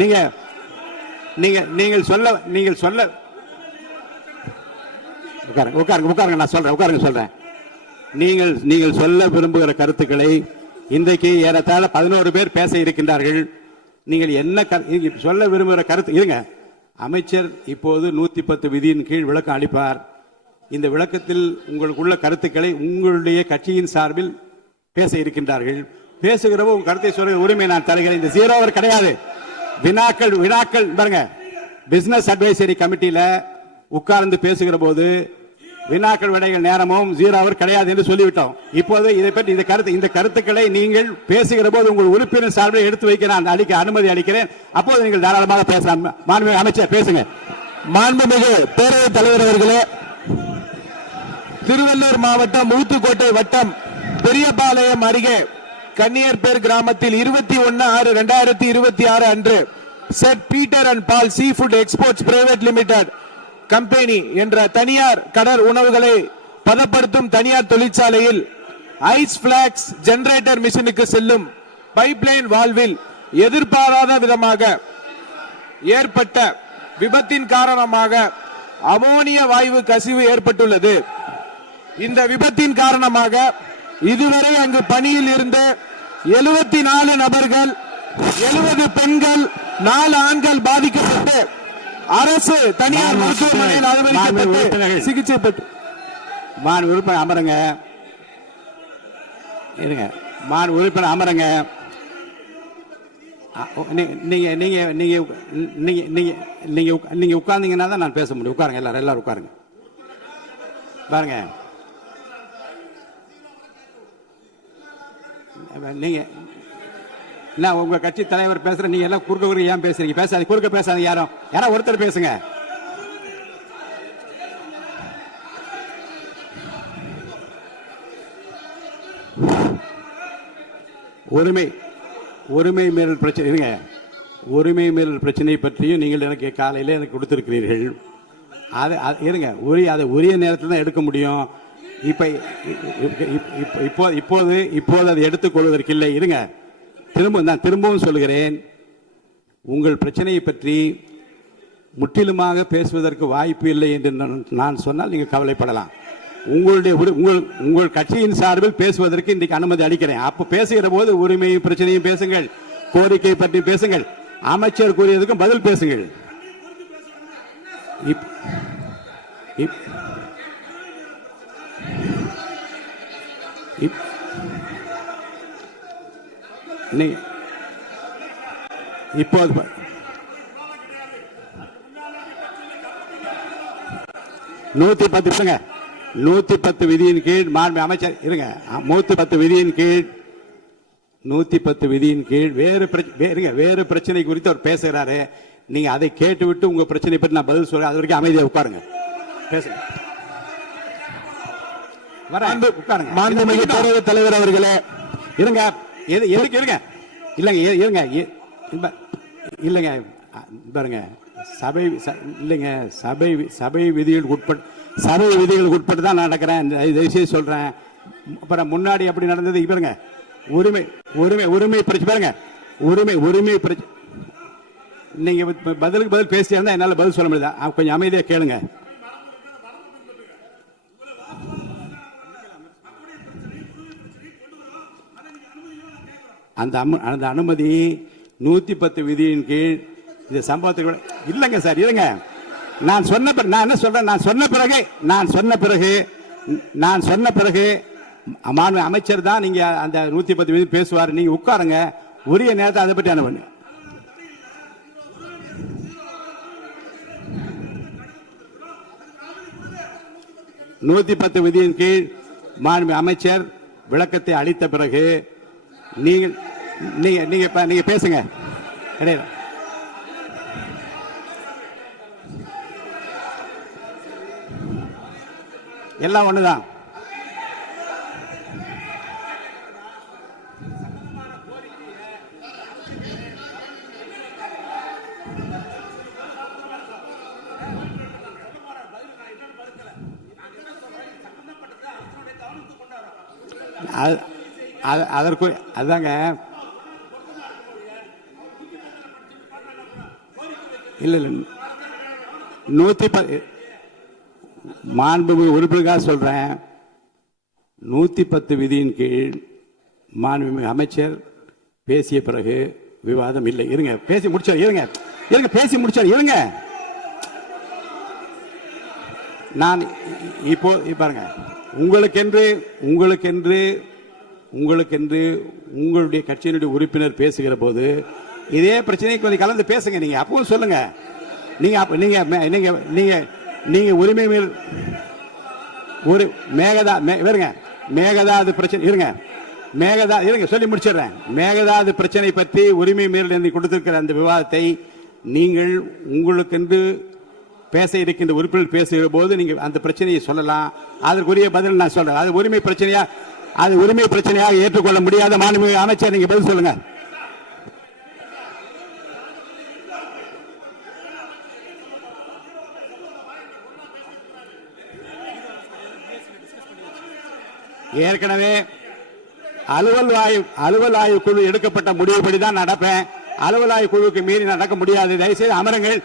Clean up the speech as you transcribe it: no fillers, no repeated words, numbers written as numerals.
நீங்க நீங்க நீங்கள் சொல்ல உட்காருங்க நான் சொல்றேன். உட்காருங்க சொல்றேன். நீங்கள் சொல்ல விரும்புகிற கருத்துக்களை இன்றைக்கு ஏறத்தாழ 11 பேர் பேச இருக்கின்றார்கள். நீங்கள் என்ன சொல்ல விரும்புகிற கருத்து இருங்க. அமைச்சர் இப்போது 110 விதியின் கீழ் விளக்கம் அளிப்பார். இந்த விளக்கத்தில் உங்களுக்குள்ள கருத்துக்களை உங்களுடைய கட்சியின் சார்பில் பேச இருக்கின்றார்கள். பேசுகிறவோ உங்க கருத்தை சொல்ற உரிமை நான் தருகிறேன். இந்த 0 ஹவர் கிடையாது. வினாக்கள் பாருங்க. பிசினஸ் அட்வைசரி கமிட்டியில உட்கார்ந்து பேசுகிற போது வினாக்கள் விடைகள் நேரமும் 0 ஹவர் கிடையாது என்று சொல்லிவிட்டோம். இப்போது இதை பற்றி இந்த கருத்துக்களை நீங்கள் பேசுகிற போது உங்கள் உறுப்பினர் சார்பில் எடுத்து வைக்க நான் அனுமதி அளிக்கிறேன். அப்போது நீங்கள் தாராளமாக பேசலாம். மாண்புமிகு அமைச்சர் பேசுங்க. மாண்புமிகு பேரவைத் தலைவர் அவர்களே, திருவள்ளூர் மாவட்டம் ஊத்துக்கோட்டை வட்டம் பெரியபாளையம் அருகே கன்னியர்பேர் கிராமத்தில் 21/6/2026 அன்று Saint Peter and Paul sea food exports private limited company என்ற தனியார் கடல் உணவுகளை பதப்படுத்தும் தனியார் தொழிற்சாலையில் ஐஸ் பிளாக்ஸ் ஜெனரேட்டர் மிஷினுக்கு செல்லும் பைப்லைன் வால்வில் எதிர்பாராத விதமாக ஏற்பட்ட விபத்தின் காரணமாக அமோனிய வாயு கசிவு ஏற்பட்டுள்ளது. இந்த விபத்தின் காரணமாக இதுவரை அங்கு பணியில் இருந்த 74 நபர்கள், 70 பெண்கள், 4 ஆண்கள் பாதிக்கப்பட்டு அரசு தனியார் மருத்துவமனையில் அனுமதிக்கப்பட்டு சிகிச்சை பெற்று உறுப்பினர் அமருங்க. இருங்க. உறுப்பினர் அமருங்க. நீங்க உட்கார்ந்தீங்கன்னா தான் நான் பேச முடியும். உட்காருங்க. எல்லாரும் உட்காருங்க. பாருங்க, நீங்க உங்க கட்சி தலைவர் பேசுற, நீங்க எல்லாம் குறுக்க ஏன் பேசுறீங்க? பேசாதீங்க. குறுக்க பேசாதீங்க. யாரோ ஒருத்தர் பேசுங்க. உரிமை மீறல் பிரச்சனை இருங்க. உரிமை மீறல் பிரச்சனை பற்றியும் நீங்கள் எனக்கு காலையில் எனக்கு கொடுத்திருக்கிறீர்கள். அது இருங்க. உரிய நேரத்தில் தான் எடுக்க முடியும். இப்போது அதை எடுத்துக் கொள்வதற்கு இல்லை. இருங்க. நான் திரும்பவும் சொல்கிறேன். உங்கள் பிரச்சனையை பற்றி முற்றிலுமாக பேசுவதற்கு வாய்ப்பு இல்லை என்று நான் சொன்னால் நீங்கள் கவலைப்படலாம். உங்கள் கட்சியின் சார்பில் பேசுவதற்கு இன்றைக்கு அனுமதி அளிக்கிறேன். அப்ப பேசுகிற போது உரிமையும் பிரச்சனையும் பேசுங்கள், கோரிக்கை பற்றி பேசுங்கள், அமைச்சர் கூறியதுக்கும் பதில் பேசுங்கள். இப்போது 110 விதியின் கீழ் மாண்பு அமைச்சர் இருங்க. 110 விதியின் கீழ் வேறு பிரச்சனை குறித்து அவர் பேசுகிறாரு. நீங்க அதை கேட்டுவிட்டு உங்க பிரச்சனை பற்றி நான் பதில் சொல்றேன். அது வரைக்கும் அமைதியாக உட்காருங்க. பேசுங்க. மாண்புமிகு பேரவைத் தலைவர் அவர்களே, இருங்க. எதுக்கு இருங்க? இல்லைங்க இல்லைங்க பாருங்க. சபை விதிகளுக்கு உட்பட்டு தான் நடக்கிறேன். தயவுசெய்து சொல்றேன். அப்புறம் முன்னாடி அப்படி நடந்தது. பாருங்க, உரிமை பிரச்சனை பாருங்க. உரிமை பிரச்சனை. நீங்க பதிலுக்கு பதில் பேசியா இருந்தா என்னால பதில் சொல்ல முடியாது. கொஞ்சம் அமைதியா கேளுங்க. அந்த அனுமதி 110 விதியின் கீழ் இந்த சம்பவத்துக்கு இல்லைங்க சார். இருங்க. நான் என்ன சொல்றேன்? நான் சொன்ன பிறகு அமைச்சர் தான் நீங்க அந்த 110 விதி பேசுவார். நீங்க உட்காருங்க. உரிய நேரத்தை அதை பற்றி அனுப்புங்க. நூத்தி 10 விதியின் கீழ் மாண்பு அமைச்சர் விளக்கத்தை அளித்த பிறகு நீங்க பேசுங்க. எல்லாம் ஒண்ணுதான். அதற்கு அதுதாங்க இல்ல இல்ல 110 மாண்புமிகு உறுப்பினருக்காக சொல்றேன். 110 விதியின் கீழ் மாண்புமிகு அமைச்சர் பேசிய பிறகு விவாதம் இல்லை. இருங்க, பேசி முடிச்சார். இருங்க பேசி முடிச்சார். இருங்க, நான் இப்போ பாருங்க, உங்களுக்கென்று உங்களுடைய கட்சியினுடைய உறுப்பினர் பேசுகிற போது இதே பிரச்சனை கொஞ்சம் கலந்து பேசுங்க. நீங்க அப்பவும் சொல்லுங்க. நீங்க உரிமை மேல் ஒரு மேகதாது பிரச்சனை இருங்க சொல்லி முடிச்சிடுறேன். மேகதாது பிரச்சனை பற்றி உரிமை மீறல் கொடுத்திருக்கிற அந்த விவாதத்தை நீங்கள் உங்களுக்கென்று பேச இருக்கின்ற உறுப்பினர் பேசுகிற போது நீங்க அந்த பிரச்சனையை சொல்லலாம். அதற்குரிய பதில் நான் சொல்றேன். அது உரிமை பிரச்சனையாக ஏற்றுக்கொள்ள முடியாத மாண்புமிகு அமைச்சர், நீங்க பதில் சொல்லுங்க. ஏற்கனவே அலுவல் ஆய்வு குழு எடுக்கப்பட்ட முடிவுபடிதான் நடப்பேன். அலுவல் ஆய்வு குழுவுக்கு மீறி நடக்க முடியாது. தயவுசெய்து அமருங்கள்.